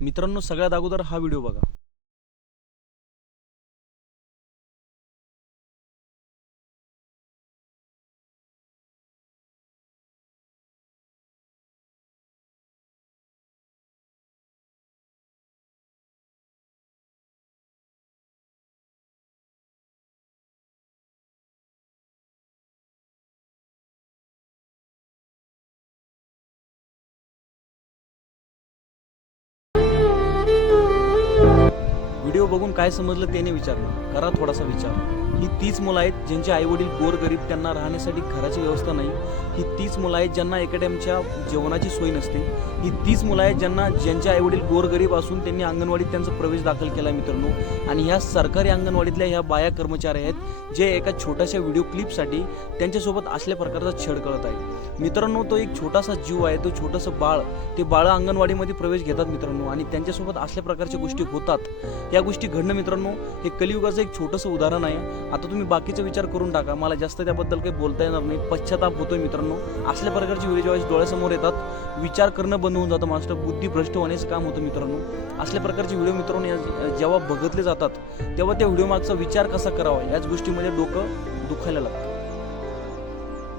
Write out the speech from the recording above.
मित्रांनो, सगळ्यात अगोदर हा व्हिडिओ बघा. व्हिडिओ बघून काय समजलं त्याने विचारलं. करा थोडासा विचार. ही तीच मुलं आहेत ज्यांचे आईवडील गोरगरीब, त्यांना राहण्यासाठी घराची व्यवस्था नाही. ही तीच मुलं आहेत ज्यांना एका टाईमच्या जेवणाची सोय नसते. ही तीच मुलं आहेत ज्यांचे आईवडील गोरगरीब असून त्यांनी अंगणवाडीत त्यांचा प्रवेश दाखल केला मित्रांनो. आणि ह्या सरकारी अंगणवाडीतल्या ह्या बाया कर्मचारी आहेत जे एका छोट्याशा व्हिडिओ क्लिपसाठी त्यांच्यासोबत असल्या प्रकारचा छळ करत आहे मित्रांनो. तो एक छोटासा जीव आहे, तो छोटंसं बाळ, ते बाळ अंगणवाडीमध्ये प्रवेश घेतात मित्रांनो आणि त्यांच्यासोबत असल्या प्रकारच्या गोष्टी होतात. या गोष्टी घडणं मित्रांनो हे कलियुगाचं एक छोटंसं उदाहरण आहे. आता तुम्ही बाकीचा विचार करून टाका, मला जास्त त्याबद्दल काही बोलता येणार नाही. पश्चाताप होतोय मित्रांनो. असल्या प्रकारची व्हिडिओ ज्यावेळेस डोळ्यासमोर येतात, विचार करणं बंद होऊन जातं, मास्टर बुद्धी भ्रष्ट होण्याचं काम होतं मित्रांनो. असल्या प्रकारचे व्हिडिओ मित्रांनो जेव्हा बघितले जातात तेव्हा त्या व्हिडिओ मागचा विचार कसा करावा याच गोष्टीमध्ये डोकं दुखायला लागतं.